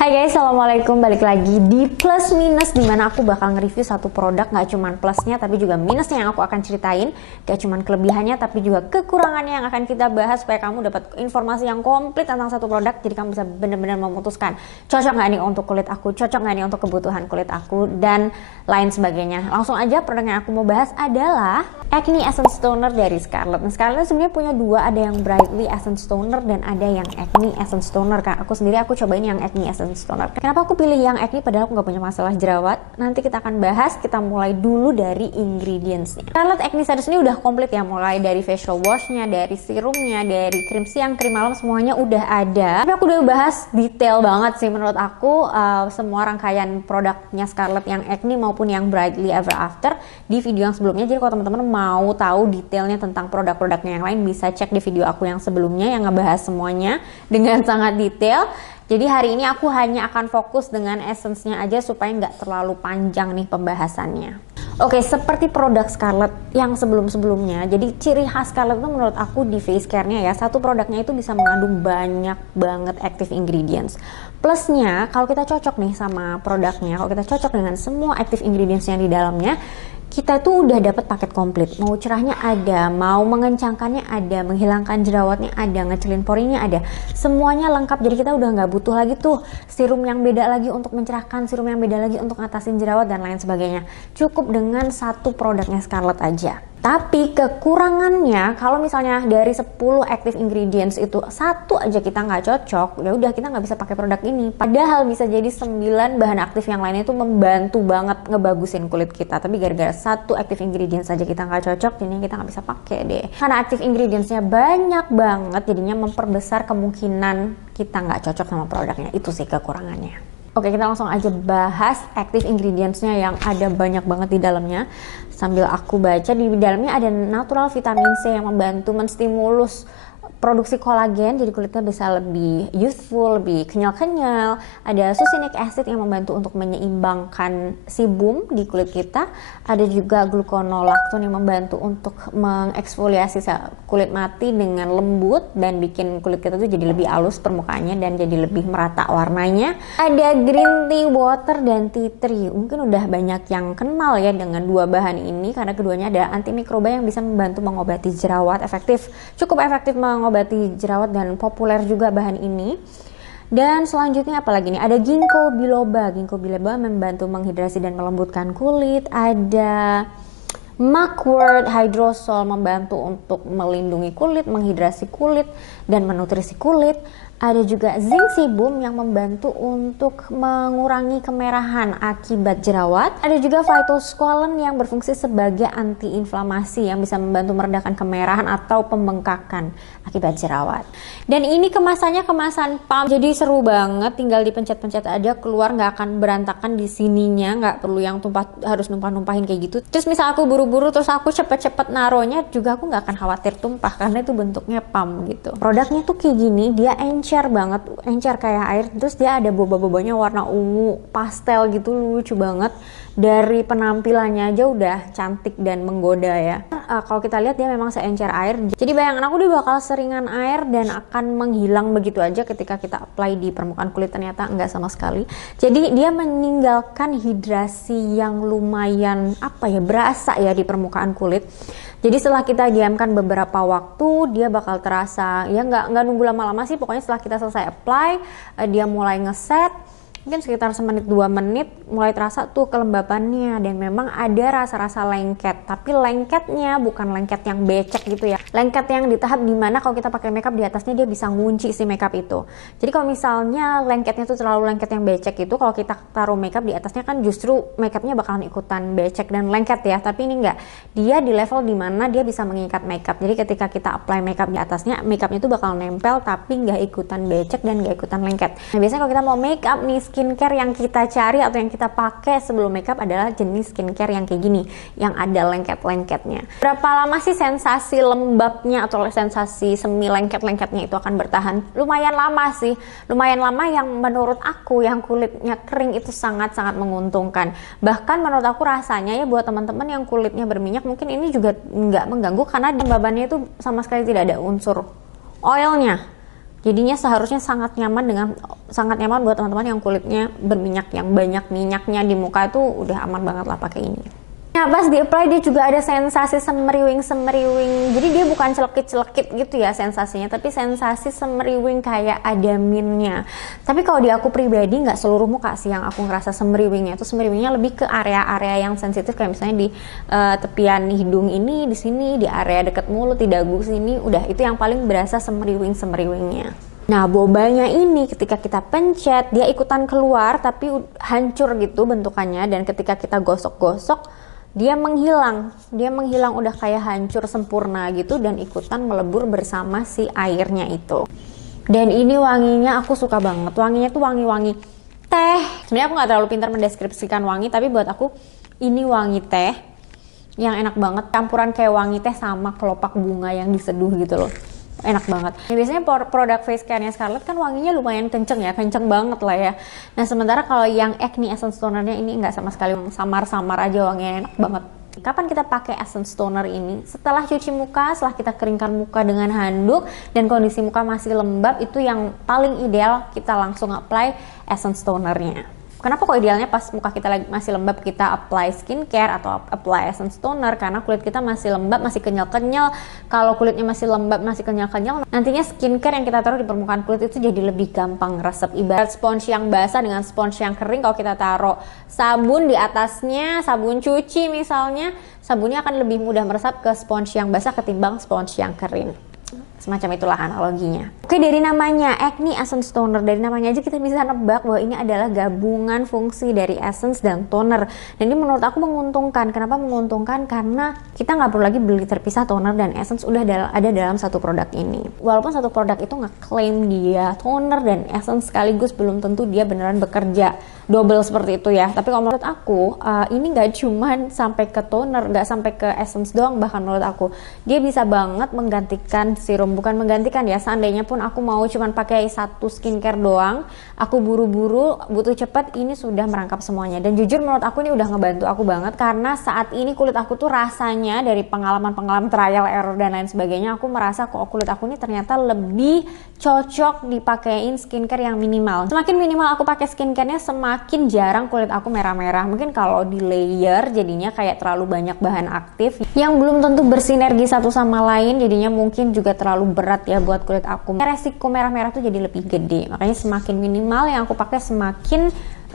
Hai guys, assalamualaikum. Balik lagi di plus minus, dimana aku bakal nge-review satu produk, nggak cuman plusnya tapi juga minusnya yang aku akan ceritain. Gak cuman kelebihannya tapi juga kekurangannya yang akan kita bahas, supaya kamu dapat informasi yang komplit tentang satu produk. Jadi kamu bisa benar-benar memutuskan cocok nggak nih untuk kulit aku, cocok nggak nih untuk kebutuhan kulit aku, dan lain sebagainya. Langsung aja, produk yang aku mau bahas adalah Acne Essence Toner dari Scarlett. Nah, Scarlett sebenarnya punya dua, ada yang Brightly Essence Toner dan ada yang Acne Essence Toner. Kak, aku sendiri cobain yang Acne Essence Toner. Kenapa aku pilih yang acne padahal aku nggak punya masalah jerawat? Nanti kita akan bahas. Kita mulai dulu dari ingredientsnya. Scarlett Acne Series ini udah komplit ya, mulai dari facial washnya, dari serumnya, dari krim siang, krim malam, semuanya udah ada. Tapi aku udah bahas detail banget sih menurut aku semua rangkaian produknya Scarlett, yang acne maupun yang Brightly Ever After, di video yang sebelumnya. Jadi kalau teman-teman mau tahu detailnya tentang produk-produknya yang lain, bisa cek di video aku yang sebelumnya yang ngebahas semuanya dengan sangat detail. Jadi hari ini aku hanya akan fokus dengan essence-nya aja supaya nggak terlalu panjang nih pembahasannya. Oke, seperti produk Scarlett yang sebelum-sebelumnya, jadi ciri khas Scarlett itu menurut aku di face care-nya ya, satu produknya itu bisa mengandung banyak banget active ingredients. Plusnya, kalau kita cocok nih sama produknya, kalau kita cocok dengan semua active ingredients yang di dalamnya, kita tuh udah dapat paket komplit. Mau cerahnya ada, mau mengencangkannya ada, menghilangkan jerawatnya ada, ngecelin porinya ada, semuanya lengkap. Jadi kita udah nggak butuh lagi tuh serum yang beda lagi untuk mencerahkan, serum yang beda lagi untuk ngatasin jerawat dan lain sebagainya. Cukup dengan satu produknya Scarlett aja. Tapi kekurangannya, kalau misalnya dari 10 active ingredients itu satu aja kita nggak cocok, ya udah kita nggak bisa pakai produk ini. Padahal bisa jadi 9 bahan aktif yang lainnya itu membantu banget ngebagusin kulit kita. Tapi gara-gara satu active ingredients saja kita nggak cocok, jadinya kita nggak bisa pakai deh. Karena active ingredientsnya banyak banget, jadinya memperbesar kemungkinan kita nggak cocok sama produknya. Itu sih kekurangannya. Oke, kita langsung aja bahas active ingredientsnya yang ada banyak banget di dalamnya. Sambil aku baca, di dalamnya ada natural vitamin C yang membantu menstimulus produksi kolagen, jadi kulitnya bisa lebih youthful, lebih kenyal-kenyal. Ada succinic acid yang membantu untuk menyeimbangkan sebum di kulit kita. Ada juga gluconolactone yang membantu untuk mengeksfoliasi kulit mati dengan lembut dan bikin kulit kita tuh jadi lebih halus permukaannya dan jadi lebih merata warnanya. Ada green tea water dan tea tree. Mungkin udah banyak yang kenal ya dengan dua bahan ini, karena keduanya ada antimikroba yang bisa membantu mengobati jerawat, cukup efektif mengobati jerawat, dan populer juga bahan ini. Dan selanjutnya apalagi nih, ada ginkgo biloba. Ginkgo biloba membantu menghidrasi dan melembutkan kulit. Ada mugwort hydrosol membantu untuk melindungi kulit, menghidrasi kulit, dan menutrisi kulit. Ada juga zinc sebum yang membantu untuk mengurangi kemerahan akibat jerawat. Ada juga phytosqualane yang berfungsi sebagai antiinflamasi yang bisa membantu meredakan kemerahan atau pembengkakan akibat jerawat. Dan ini kemasannya kemasan pump, jadi seru banget, tinggal dipencet-pencet aja keluar, nggak akan berantakan di sininya, nggak perlu yang harus numpah-numpahin kayak gitu. Terus misal aku buru-buru terus aku cepet-cepet naruhnya juga, aku nggak akan khawatir tumpah karena itu bentuknya pump gitu. Produknya tuh kayak gini, dia encer banget, encer kayak air, terus dia ada boba-bobanya warna ungu pastel gitu, lucu banget. Dari penampilannya aja udah cantik dan menggoda ya. Kalau kita lihat dia memang seencer air, jadi bayangan aku dia bakal seringan air dan akan menghilang begitu aja ketika kita apply di permukaan kulit. Ternyata enggak sama sekali. Jadi dia meninggalkan hidrasi yang lumayan berasa ya di permukaan kulit. Jadi setelah kita diamkan beberapa waktu, dia bakal terasa, ya nggak nunggu lama-lama sih, pokoknya setelah kita selesai apply, dia mulai ngeset, mungkin sekitar semenit 2 menit mulai terasa tuh kelembapannya, dan memang ada rasa-rasa lengket, tapi lengketnya bukan lengket yang becek gitu ya, lengket yang di tahap dimana kalau kita pakai makeup di atasnya dia bisa ngunci si makeup itu. Jadi kalau misalnya lengketnya tuh terlalu lengket yang becek itu, kalau kita taruh makeup di atasnya kan justru makeupnya bakalan ikutan becek dan lengket ya, tapi ini enggak, dia di level dimana dia bisa mengikat makeup. Jadi ketika kita apply makeup di atasnya, makeupnya tuh bakal nempel tapi nggak ikutan becek dan nggak ikutan lengket. Nah biasanya kalau kita mau makeup nih, skincare yang kita cari atau yang kita pakai sebelum makeup adalah jenis skincare yang kayak gini, yang ada lengket-lengketnya. Berapa lama sih sensasi lembabnya atau sensasi semi lengket-lengketnya itu akan bertahan? Lumayan lama sih, lumayan lama, yang menurut aku yang kulitnya kering itu sangat-sangat menguntungkan. Bahkan menurut aku rasanya ya buat teman-teman yang kulitnya berminyak, mungkin ini juga nggak mengganggu karena kelembabannya itu sama sekali tidak ada unsur oilnya. Jadinya seharusnya sangat nyaman buat teman-teman yang kulitnya berminyak, yang banyak minyaknya di muka itu udah aman banget lah pakai ini. Nah pas di apply dia juga ada sensasi semeriwing. Jadi dia bukan celekit gitu ya sensasinya, tapi sensasi semeriwing kayak ada minnya. Tapi kalau di aku pribadi nggak seluruh muka sih yang aku ngerasa semeriwingnya. Itu semeriwingnya lebih ke area-area yang sensitif, kayak misalnya di tepian hidung ini, di sini, di area dekat mulut, di dagu sini. Udah itu yang paling berasa semeriwingnya. Nah bobanya ini ketika kita pencet dia ikutan keluar tapi hancur gitu bentukannya, dan ketika kita gosok-gosok dia menghilang udah kayak hancur sempurna gitu, dan ikutan melebur bersama si airnya itu. Dan ini wanginya aku suka banget, wanginya tuh wangi-wangi teh. Sebenarnya aku nggak terlalu pintar mendeskripsikan wangi, tapi buat aku ini wangi teh yang enak banget, campuran kayak wangi teh sama kelopak bunga yang diseduh gitu loh. Enak banget. Biasanya produk face care-nya Scarlett kan wanginya lumayan kenceng ya, kenceng banget lah ya. Nah sementara kalau yang Acne Essence Toner-nya ini nggak sama sekali, samar-samar aja, wanginya enak banget. Kapan kita pakai essence toner ini? Setelah cuci muka, setelah kita keringkan muka dengan handuk dan kondisi muka masih lembab, itu yang paling ideal kita langsung apply essence tonernya. Kenapa kok idealnya pas muka kita lagi masih lembab kita apply skincare atau apply essence toner? Karena kulit kita masih lembab, masih kenyal-kenyal. Kalau kulitnya masih lembab, masih kenyal-kenyal, nantinya skincare yang kita taruh di permukaan kulit itu jadi lebih gampang resep. Ibarat spons yang basah dengan spons yang kering, kalau kita taruh sabun di atasnya, sabun cuci misalnya, sabunnya akan lebih mudah meresap ke spons yang basah ketimbang spons yang kering. Semacam itulah analoginya. Oke, dari namanya Acne Essence Toner, dari namanya aja kita bisa nebak bahwa ini adalah gabungan fungsi dari essence dan toner. Dan ini menurut aku menguntungkan. Kenapa menguntungkan? Karena kita nggak perlu lagi beli terpisah toner dan essence, udah ada dalam satu produk ini. Walaupun satu produk itu ngeklaim dia toner dan essence sekaligus, belum tentu dia beneran bekerja double seperti itu ya. Tapi kalau menurut aku ini nggak cuman sampai ke toner, nggak sampai ke essence doang. Bahkan menurut aku dia bisa banget menggantikan serum. Bukan menggantikan ya, seandainya pun aku mau cuman pakai satu skincare doang, aku buru-buru butuh cepet, ini sudah merangkap semuanya. Dan jujur menurut aku ini udah ngebantu aku banget, karena saat ini kulit aku tuh rasanya dari pengalaman trial error dan lain sebagainya, aku merasa kok kulit aku ini ternyata lebih cocok dipakein skincare yang minimal. Semakin minimal aku pakai skincarenya, semakin jarang kulit aku merah-merah. Mungkin kalau di layer jadinya kayak terlalu banyak bahan aktif yang belum tentu bersinergi satu sama lain, jadinya mungkin juga terlalu berat ya buat kulit aku. Resiko merah-merah tuh jadi lebih gede. Makanya semakin minimal yang aku pakai, semakin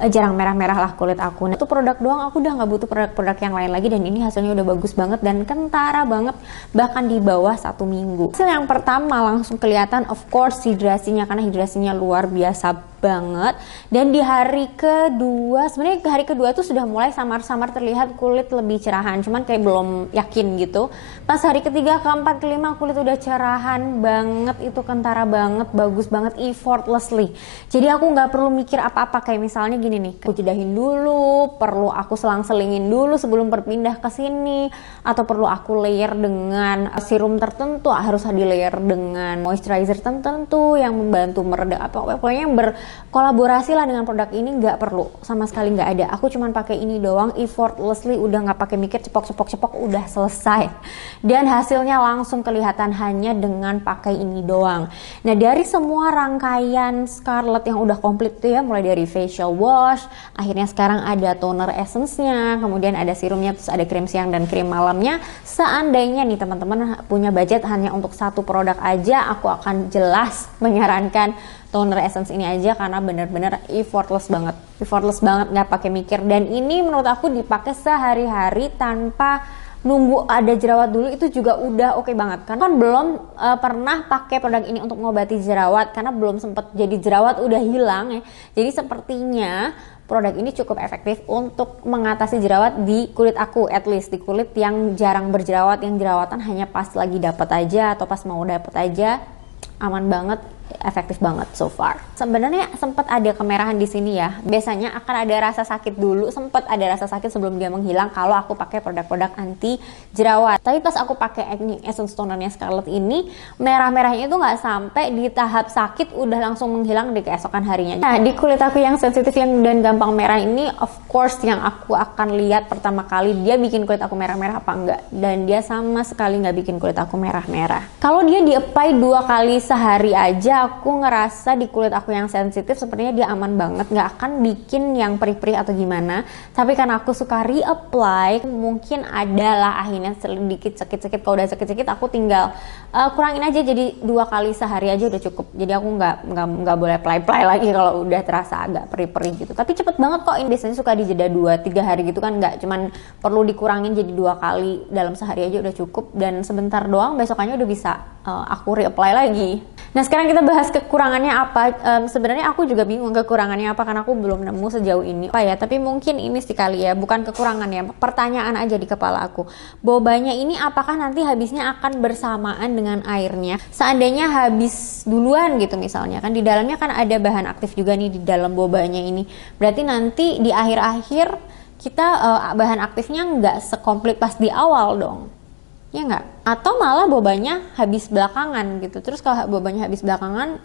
jarang merah-merah lah kulit aku. Nah, itu produk doang aku udah nggak butuh produk-produk yang lain lagi, dan ini hasilnya udah bagus banget dan kentara banget, bahkan di bawah 1 minggu. Hasil yang pertama langsung kelihatan of course hidrasinya, karena hidrasinya luar biasa banget. Dan di hari kedua, sebenarnya ke hari kedua tuh sudah mulai samar-samar terlihat kulit lebih cerahan, cuman kayak belum yakin gitu. Pas hari ketiga, keempat, kelima kulit udah cerahan banget, itu kentara banget, bagus banget, effortlessly. Jadi aku nggak perlu mikir apa-apa, kayak misalnya gini nih, aku jedahin dulu, perlu aku selang-selingin dulu sebelum berpindah ke sini, atau perlu aku layer dengan serum tertentu, harus di layer dengan moisturizer tertentu yang membantu mereda apa, pokoknya yang berkolaborasi lah dengan produk ini. Nggak perlu, sama sekali nggak ada. Aku cuman pakai ini doang, effortlessly, udah nggak pakai mikir cepok, udah selesai. Dan hasilnya langsung kelihatan hanya dengan pakai ini doang. Nah dari semua rangkaian Scarlett yang udah komplit tuh ya, mulai dari facial wash, akhirnya sekarang ada toner essence-nya, kemudian ada serumnya, terus ada krim siang dan krim malamnya. Seandainya nih teman-teman punya budget hanya untuk satu produk aja, aku akan jelas menyarankan toner essence ini aja, karena bener-bener effortless banget nggak pakai mikir. Dan ini menurut aku dipakai sehari-hari tanpa nunggu ada jerawat dulu, itu juga udah oke banget. Karena kan belum pernah pakai produk ini untuk mengobati jerawat, karena belum sempet jadi jerawat udah hilang ya. Jadi sepertinya produk ini cukup efektif untuk mengatasi jerawat di kulit aku, at least di kulit yang jarang berjerawat, yang jerawatan hanya pas lagi dapat aja atau pas mau dapat aja. Aman banget, efektif banget so far. Sebenarnya sempat ada kemerahan di sini ya. Biasanya akan ada rasa sakit dulu, sempat ada rasa sakit sebelum dia menghilang kalau aku pakai produk-produk anti jerawat. Tapi pas aku pakai Acne Essence Tonernya Scarlett ini, merah-merahnya itu nggak sampai di tahap sakit, udah langsung menghilang di keesokan harinya. Nah di kulit aku yang sensitif dan gampang merah ini, of course yang aku akan lihat pertama kali dia bikin kulit aku merah-merah apa enggak. Dan dia sama sekali nggak bikin kulit aku merah-merah. Kalau dia di-apply 2 kali sehari aja aku ngerasa di kulit aku yang sensitif sepertinya dia aman banget, nggak akan bikin yang perih-perih atau gimana. Tapi karena aku suka reapply, mungkin adalah akhirnya sedikit sakit-sakit. Kalau udah sakit-sakit aku tinggal kurangin aja, jadi 2 kali sehari aja udah cukup. Jadi aku nggak boleh apply lagi kalau udah terasa agak perih-perih gitu. Tapi cepet banget kok, ini biasanya suka dijeda 2-3 hari gitu kan, nggak cuman perlu dikurangin jadi 2 kali dalam sehari aja udah cukup, dan sebentar doang besokannya udah bisa aku reapply lagi. Nah sekarang kita bahas kekurangannya apa. Sebenarnya aku juga bingung kekurangannya apa karena aku belum nemu sejauh ini apa ya, tapi mungkin ini sih kali ya, bukan kekurangannya, pertanyaan aja di kepala aku. Bobanya ini apakah nanti habisnya akan bersamaan dengan airnya? Seandainya habis duluan gitu misalnya, kan di dalamnya kan ada bahan aktif juga nih di dalam bobanya ini, berarti nanti di akhir-akhir kita bahan aktifnya nggak sekomplit pas di awal dong, ya nggak? Atau malah bobanya habis belakangan gitu. Terus kalau bobanya habis belakangan,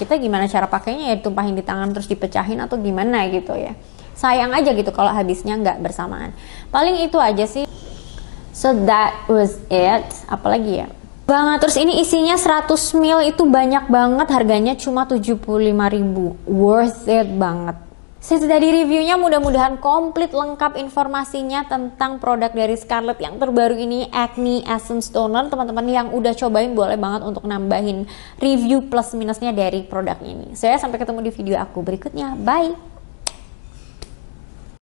kita gimana cara pakainya ya, ditumpahin di tangan terus dipecahin atau gimana gitu ya. Sayang aja gitu kalau habisnya nggak bersamaan. Paling itu aja sih. So that was it. Apalagi ya banget. Terus ini isinya 100 ml, itu banyak banget, harganya cuma 75.000. Worth it banget. Segitu tadi reviewnya, mudah-mudahan komplit lengkap informasinya tentang produk dari Scarlett yang terbaru ini, Acne Essence Toner. Teman-teman yang udah cobain boleh banget untuk nambahin review plus minusnya dari produk ini. Saya sampai ketemu di video aku berikutnya. Bye!